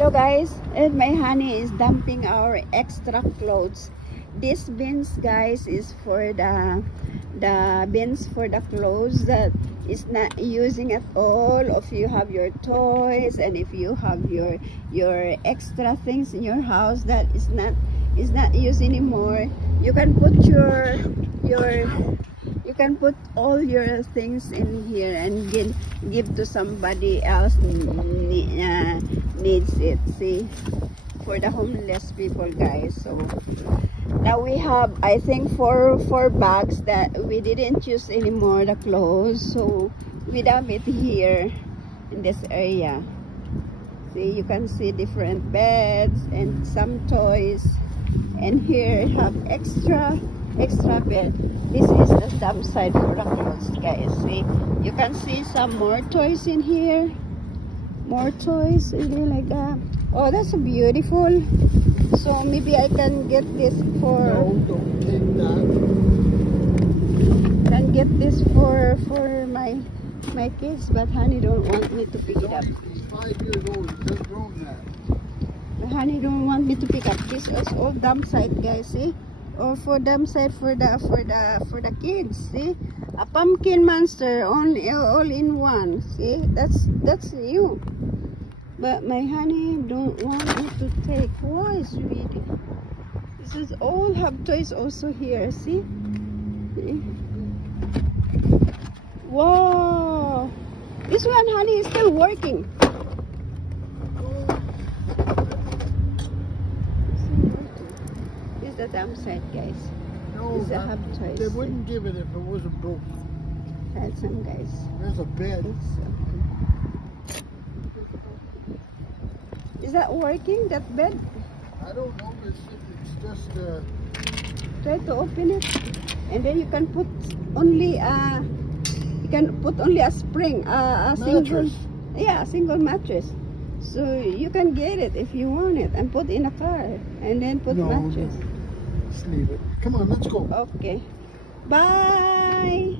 Hello guys, and my honey is dumping our extra clothes. This bins, guys, is for the bins for the clothes that is not using at all. If you have your toys and if you have your extra things in your house that is not used anymore, you can put you can put all your things in here and give to somebody else needs it. See, for the homeless people, guys. So now we have, I think, four bags that we didn't use anymore, the clothes, so we dump it here in this area. See, you can see different beds and some toys, and here have extra bed. This is the dump side for the clothes, guys. See, you can see some more toys in here, more toys in here like that. Oh, that's beautiful. So maybe I can get this for don't take that. Can get this for my kids, but honey don't want me to pick it up. He's 5 years old. He doesn't grow that. Honey don't want me to pick up. This is all dump site, guys. See, or for dump site for the kids. See, a pumpkin monster all in one. See, that's new. But my honey don't want me to take. Why, sweetie? This is all have toys also here. See? Whoa! This one, honey, is still working. This is the dump site, guys. No, This is a hub toys. they wouldn't give it if it wasn't broken. That's some, guys. There's a bed. Is that working, that bed? I don't know. It's just Try to open it, and then you can put only a spring, a single, mattress. yeah, a single mattress. So you can get it if you want it and put in a car, and then put mattress. Just leave it. Come on, let's go. Okay. Bye.